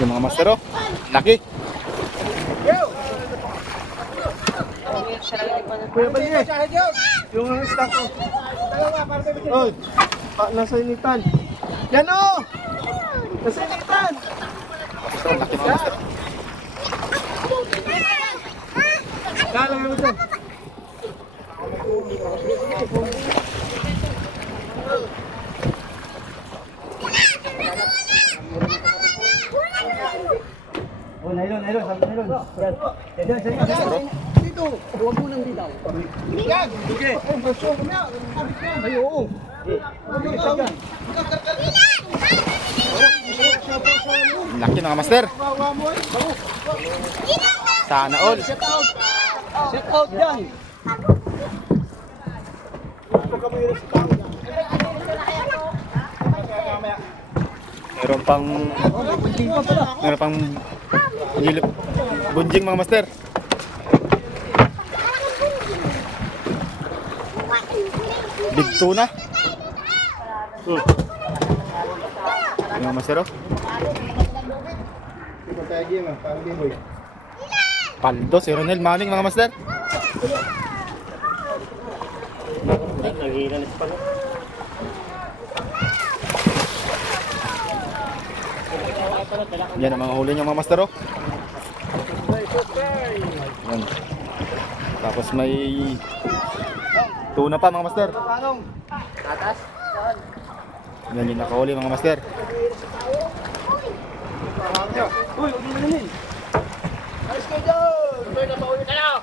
Yung mga master, oh. Laki. Kuya Bali, yung stock ko. Oy, nasa initan. Yan o! Nasa initan! Laki mga master. Lalagay mo dyan. Oh, nailon, sabi nailon. Yan. Dito, huwag mo nang bitaw. Yan! Sige! Ay, baso ko niya! Ay, oo! Laki mga master. Sana all. Set out dyan! Meron pang yellow bunjing mga master. Big tuna. Yung mga master, oh. Paldo, si Ronel Manning mga master. Yan ang mga huli niyo mga master, oh. Yan. Tapos may tuna pa mga master. Yan yung nakahuli mga master. Uy, huwag mo nanin! Alis ko dyan!